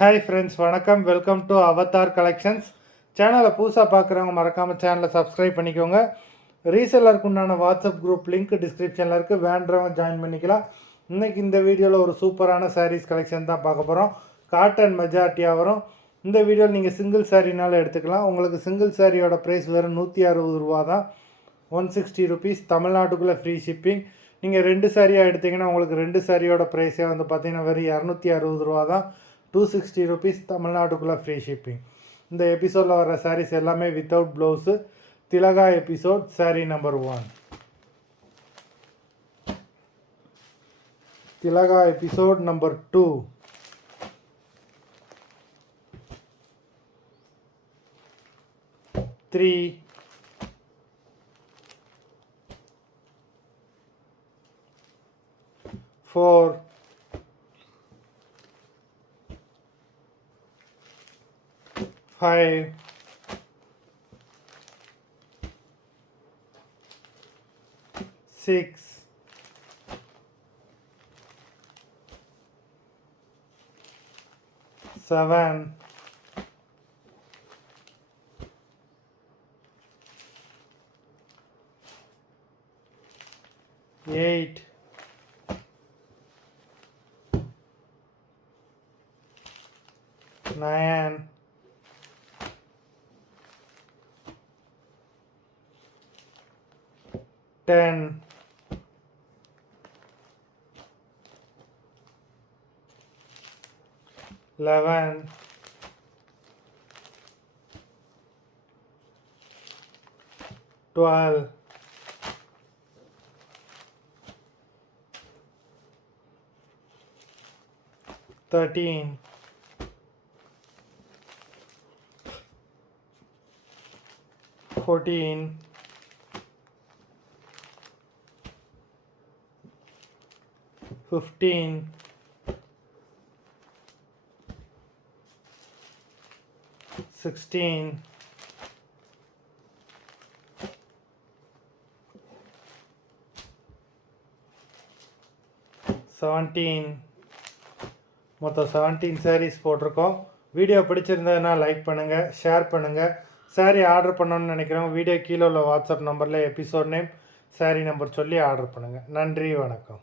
Hi friends, வணக்கம். Welcome to Avatar collections. சேனலை புதுசாக பார்க்குறவங்க மறக்காமல் சேனலை சப்ஸ்கிரைப் பண்ணிக்கோங்க. ரீசெல்லருக்கு உண்டான வாட்ஸ்அப் குரூப் லிங்க் டிஸ்கிரிப்ஷனில் இருக்குது, வேண்டுறவங்க ஜாயின் பண்ணிக்கலாம். இன்றைக்கி இந்த வீடியோவில் ஒரு சூப்பரான சாரீஸ் கலெக்ஷன் தான் பார்க்க போகிறோம். காட்டன் மெஜாரிட்டியாக வரும். இந்த வீடியோவில் நீங்கள் சிங்கிள் சாரீனாலும் எடுத்துக்கலாம். உங்களுக்கு சிங்கிள் சாரியோட ப்ரைஸ் வெறும் 160 ரூபா தான், 160 ருபீஸ். தமிழ்நாட்டுக்குள்ளே ஃப்ரீ ஷிப்பிங். நீங்கள் 2 சாரியாக எடுத்திங்கன்னா உங்களுக்கு 2 சாரியோட ப்ரைஸே வந்து பார்த்தீங்கன்னா வெறும் 260 ரூபா தான், 260 ருபீஸ். தமிழ்நாட்டுக்குள்ளே ஃப்ரீ ஷிப்பிங். இந்த எபிசோடில் வர சாரீஸ் எல்லாமே வித்தவுட் ப்ளவுஸு. திலகா எபிசோட் சாரீ நம்பர் 1. திலகா எபிசோட் நம்பர் 2. த்ரீ 4 5 6 7 8 9 10 11 12 13 14 15 16 17. மொத்தம் 17 சாரீஸ் போட்டிருக்கோம். வீடியோ பிடிச்சிருந்ததுன்னா லைக் பண்ணுங்கள், ஷேர் பண்ணுங்கள். சாரீ ஆர்டர் பண்ணணும்னு நினைக்கிறவங்க வீடியோ கீழே உள்ள வாட்ஸ்அப் நம்பரில் எபிசோட் நேம், சாரீ நம்பர் சொல்லி ஆர்டர் பண்ணுங்கள். நன்றி, வணக்கம்.